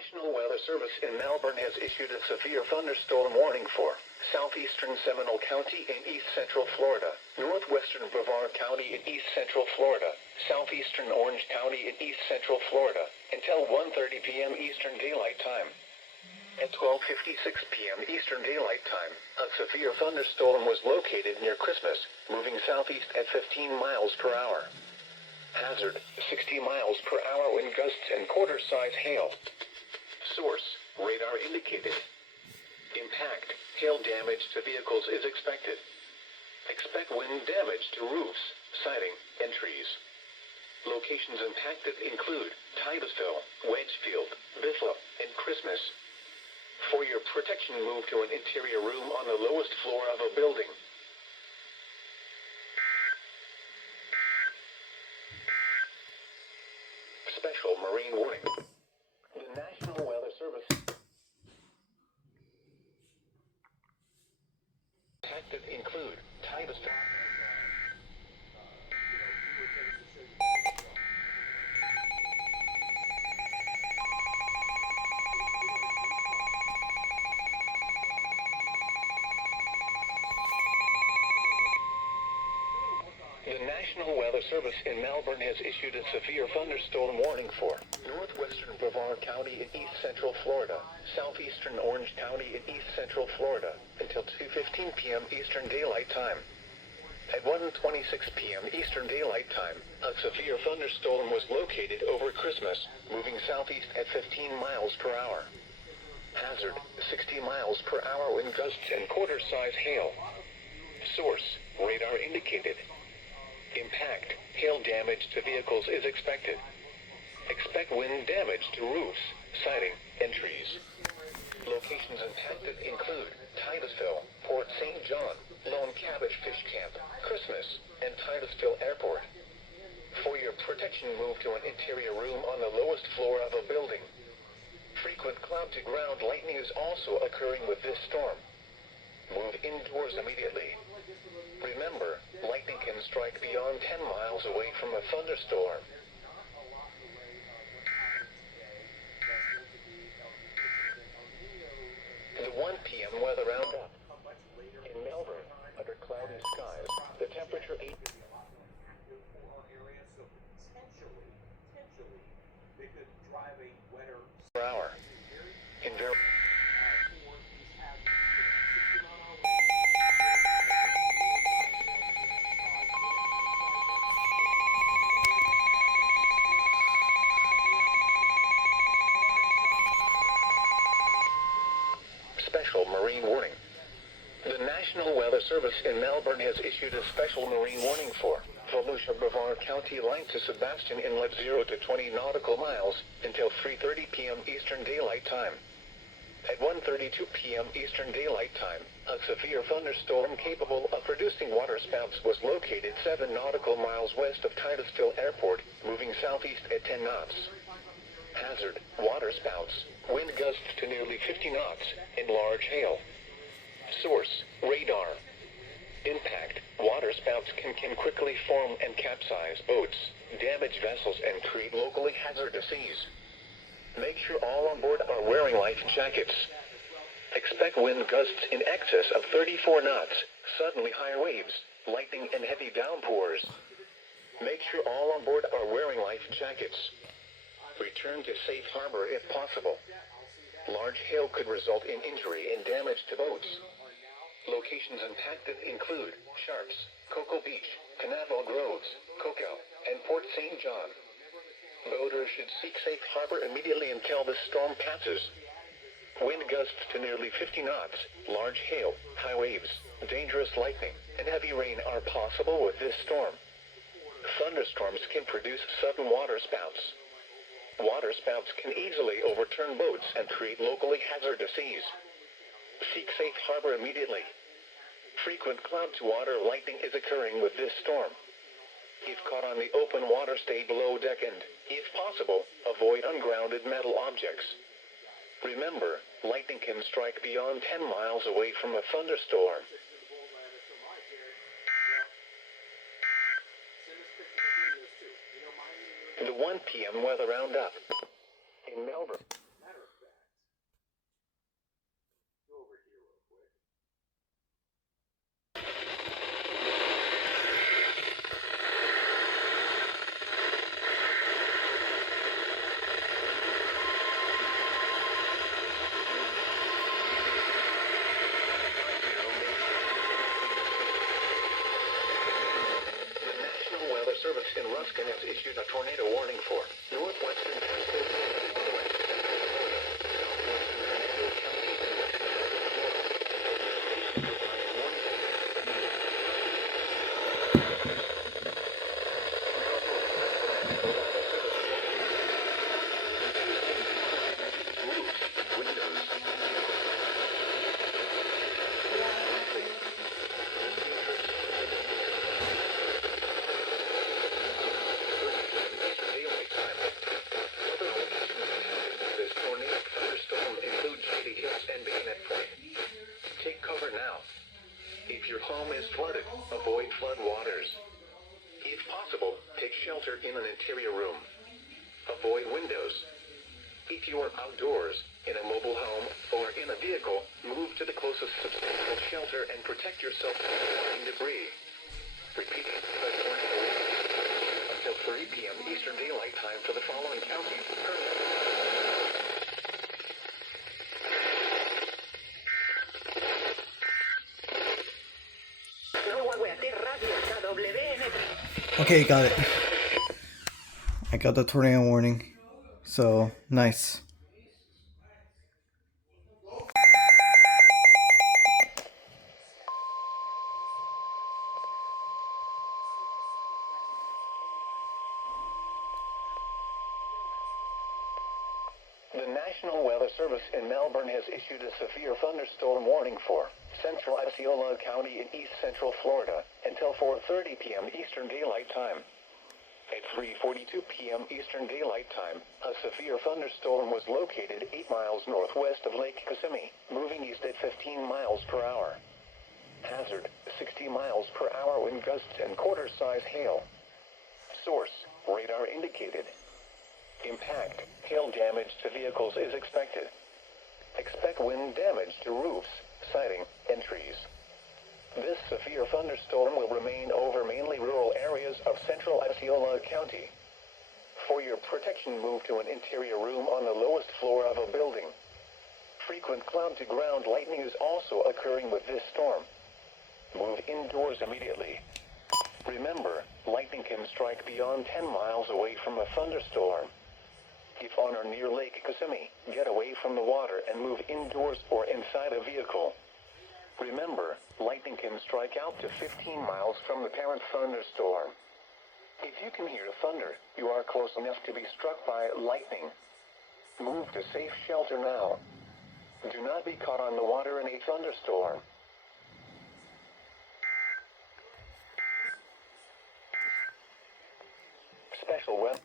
National Weather Service in Melbourne has issued a severe thunderstorm warning for southeastern Seminole County in east central Florida, northwestern Brevard County in east central Florida, southeastern Orange County in east central Florida, until 1:30 p.m. Eastern Daylight Time. At 12:56 p.m. Eastern Daylight Time, a severe thunderstorm was located near Christmas, moving southeast at 15 miles per hour. Hazard, 60 miles per hour wind gusts and quarter-size hail. Source, radar indicated. Impact, hail damage to vehicles is expected. Expect wind damage to roofs, siding, and trees. Locations impacted include Titusville, Wedgefield, Bithla, and Christmas. For your protection, move to an interior room on the lowest floor of a building. Special marine warning. The National Weather Service impacted include Titusville. The National Weather Service in Melbourne has issued a severe thunderstorm warning for northwestern Brevard County in east central Florida, southeastern Orange County in east central Florida, until 2:15 p.m. Eastern Daylight Time. At 1:26 p.m. Eastern Daylight Time, a severe thunderstorm was located over Christmas, moving southeast at 15 miles per hour. Hazard, 60 miles per hour wind gusts and quarter-size hail. Source, radar indicated. Impact, hail damage to vehicles is expected. Expect wind damage to roofs, siding, and trees. Locations impacted include Titusville, Port St. John, Lone Cabbage Fish Camp, Christmas, and Titusville Airport. For your protection, move to an interior room on the lowest floor of a building. Frequent cloud-to-ground lightning is also occurring with this storm. Move indoors immediately. Remember, lightning can strike beyond 10 miles away from a thunderstorm. The 1 p.m. weather roundup. In Melbourne, under cloudy skies, the temperature 8 per hour. In Special marine warning. The National Weather Service in Melbourne has issued a special marine warning for Volusia Brevard County line to Sebastian Inlet 0 to 20 nautical miles until 3:30 p.m. Eastern Daylight Time. At 1:32 p.m. Eastern Daylight Time, a severe thunderstorm capable of producing waterspouts was located 7 nautical miles west of Titusville Airport, moving southeast at 10 knots. Hazard, waterspouts, wind gusts to nearly 50 knots, and large hail. Source, radar. Impact, waterspouts can quickly form and capsize boats, damage vessels, and create locally hazardous seas. Make sure all on board are wearing life jackets. Expect wind gusts in excess of 34 knots, suddenly higher waves, lightning, and heavy downpours. Make sure all on board are wearing life jackets. Return to safe harbor if possible. Large hail could result in injury and damage to boats. Locations impacted include Sharps, Cocoa Beach, Canaveral Groves, Cocoa, and Port St. John. Boaters should seek safe harbor immediately until this storm passes. Wind gusts to nearly 50 knots, large hail, high waves, dangerous lightning, and heavy rain are possible with this storm. Thunderstorms can produce sudden waterspouts. Waterspouts can easily overturn boats and create locally hazardous seas. Seek safe harbor immediately. Frequent cloud-to-water lightning is occurring with this storm. If caught on the open water, stay below deck and, if possible, avoid ungrounded metal objects. Remember, lightning can strike beyond 10 miles away from a thunderstorm. The 1 p.m. weather roundup. In Melbourne, Police in Ruskin has issued a tornado warning for northwestern Pasco and Hernando home is flooded, avoid flood waters. If possible, take shelter in an interior room. Avoid windows. If you are outdoors, in a mobile home, or in a vehicle, move to the closest substantial shelter and protect yourself from flying debris. Repeat, until 3 p.m. Eastern Daylight Time for the following counties. Okay, got it. I got the tornado warning. So, nice. The National Weather Service in Melbourne has issued a severe thunderstorm warning for central Osceola County in east central Florida until 4:30 p.m. Eastern Daylight Time. At 3:42 p.m. Eastern Daylight Time, a severe thunderstorm was located 8 miles northwest of Lake Kissimmee, moving east at 15 miles per hour. Hazard, 60 miles per hour wind gusts and quarter-size hail. Source, radar indicated. Impact, hail damage to vehicles is expected. Expect wind damage to roofs, siding, and trees. This severe thunderstorm will remain over mainly rural areas of central Osceola County. For your protection, move to an interior room on the lowest floor of a building. Frequent cloud-to-ground lightning is also occurring with this storm. Move indoors immediately. Remember, lightning can strike beyond 10 miles away from a thunderstorm. If on or near Lake Kissimmee, get away from the water and move indoors or inside a vehicle. Remember, lightning can strike out to 15 miles from the parent thunderstorm. If you can hear thunder, you are close enough to be struck by lightning. Move to safe shelter now. Do not be caught on the water in a thunderstorm. Special weather.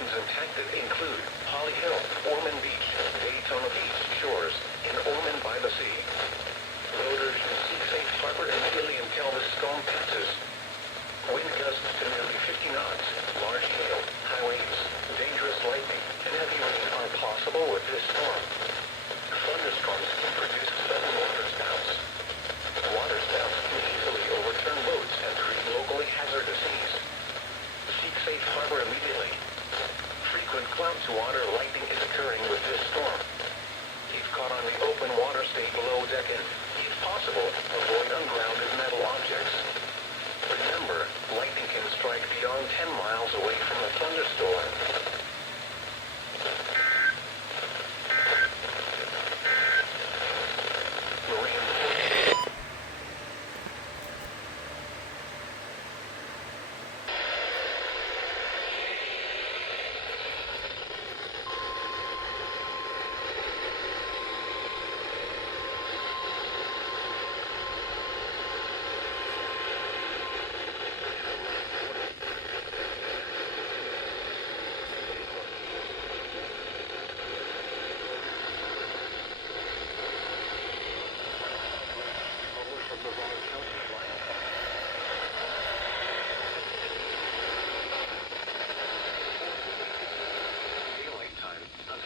Locations impacted include Holly Hill, Ormond Beach, Daytona Beach shores, and Ormond by the Sea. Voters should seek safe harbor immediately until the storm passes. Wind gusts to nearly 50 knots, large hail, high waves, dangerous lightning, and heavy rain are possible with this storm. Thunderstorms can produce sudden waterspouts. Waterspouts can easily overturn boats and create locally hazardous seas. Seek safe harbor immediately. Frequent cloud-to-water lightning is occurring with this storm. If caught on the open water, stay below deck and, if possible, avoid ungrounded metal objects. Remember, lightning can strike beyond 10 miles away from a thunderstorm.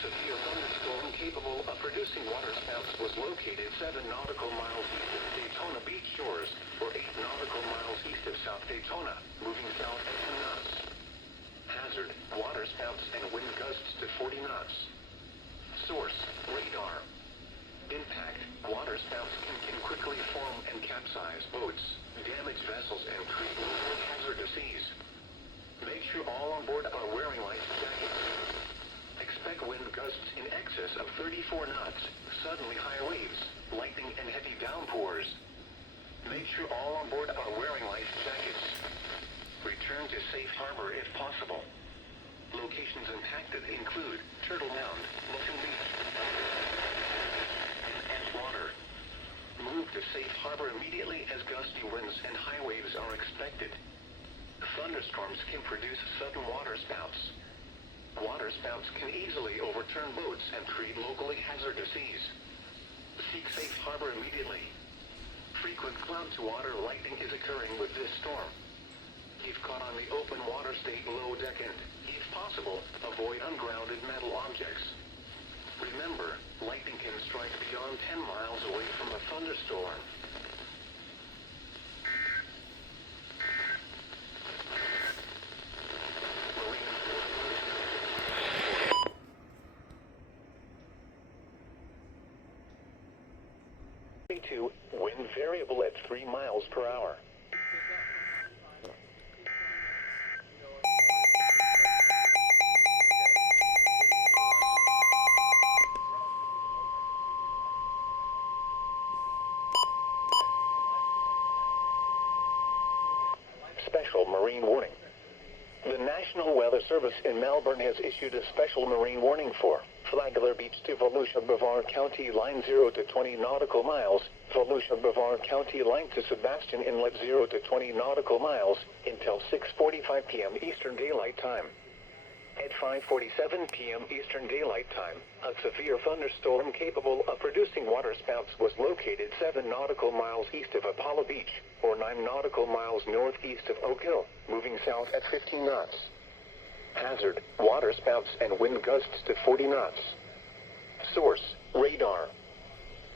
Severe thunderstorm capable of producing waterspouts was located 7 nautical miles east of Daytona Beach shores, or 8 nautical miles east of South Daytona, moving south at 10 knots. Hazard, waterspouts and wind gusts to 40 knots. Source, radar. Impact, waterspouts can quickly form and capsize boats, damage vessels and create hazardous seas. Make sure all on board are wearing life jackets. Expect wind gusts in excess of 34 knots, suddenly high waves, lightning and heavy downpours. Make sure all on board are wearing life jackets. Return to safe harbor if possible. Locations impacted include Turtle Mound, Motion Beach, and Edgewater. Move to safe harbor immediately as gusty winds and high waves are expected. Thunderstorms can produce sudden waterspouts. Waterspouts can easily overturn boats and create locally hazardous seas. Seek safe harbor immediately. Frequent cloud-to-water lightning is occurring with this storm. If caught on the open water, stay below deck and, if possible, avoid ungrounded metal objects. Remember, lightning can strike beyond 10 miles away from a thunderstorm. Wind variable at 3 miles per hour. Special marine warning. The National Weather Service in Melbourne has issued a special marine warning for Flagler Beach to Volusia, Brevard County, line 0 to 20 nautical miles, Volusia, Brevard County, line to Sebastian Inlet 0 to 20 nautical miles, until 6:45 p.m. Eastern Daylight Time. At 5:47 p.m. Eastern Daylight Time, a severe thunderstorm capable of producing waterspouts was located 7 nautical miles east of Apollo Beach, or 9 nautical miles northeast of Oak Hill, moving south at 15 knots. Hazard, waterspouts and wind gusts to 40 knots. Source, radar.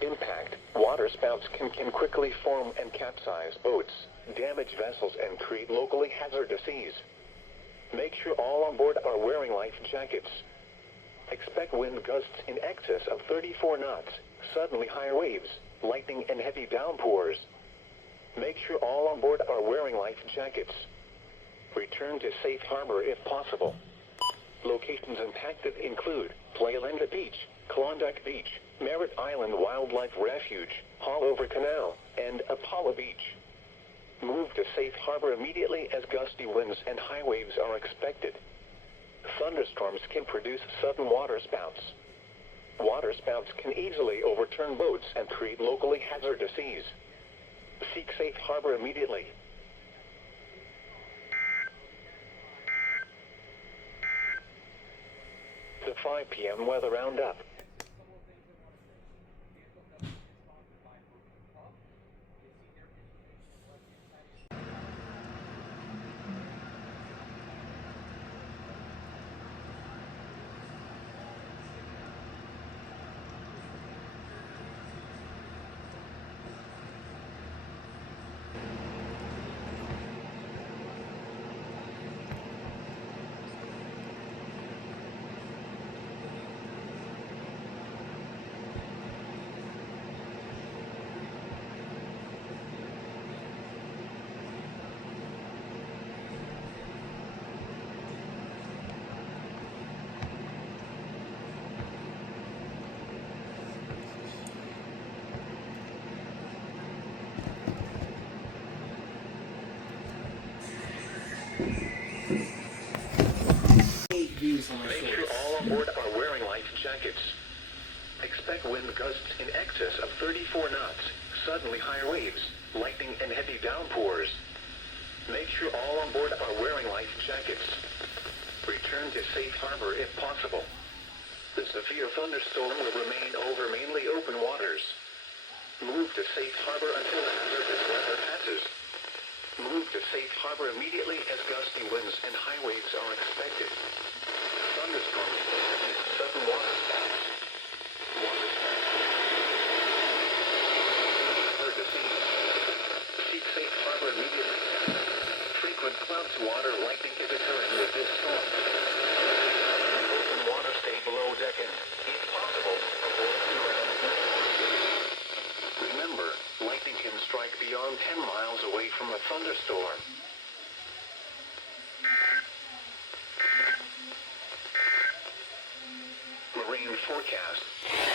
Impact, waterspouts can quickly form and capsize boats, damage vessels and create locally hazardous seas. Make sure all on board are wearing life jackets. Expect wind gusts in excess of 34 knots, suddenly high waves, lightning and heavy downpours. Make sure all on board are wearing life jackets. Return to safe harbor if possible. Locations impacted include Playland Beach, Klondike Beach, Merritt Island Wildlife Refuge, Haulover Canal, and Apollo Beach. Move to safe harbor immediately as gusty winds and high waves are expected. Thunderstorms can produce sudden waterspouts. Waterspouts can easily overturn boats and create locally hazardous seas. Seek safe harbor immediately. 5 p.m. weather roundup. Make sure all on board are wearing life jackets. Expect wind gusts in excess of 34 knots, suddenly higher waves, lightning and heavy downpours. Make sure all on board are wearing life jackets. Return to safe harbor if possible. The severe thunderstorm will remain over mainly open waters. Move to safe harbor until the hazardous weather passes. Move to safe harbor immediately as gusty winds and high waves are expected. Thunderstorms, sudden water spouts. Water spouts. Alert to sea. Seek safe harbor immediately. Frequent clouds, water, lightning is occurring with this storm. Open water, stay below deck and, if possible, avoid the ground. Remember, lightning can strike beyond 10 miles away from a thunderstorm. Marine forecast.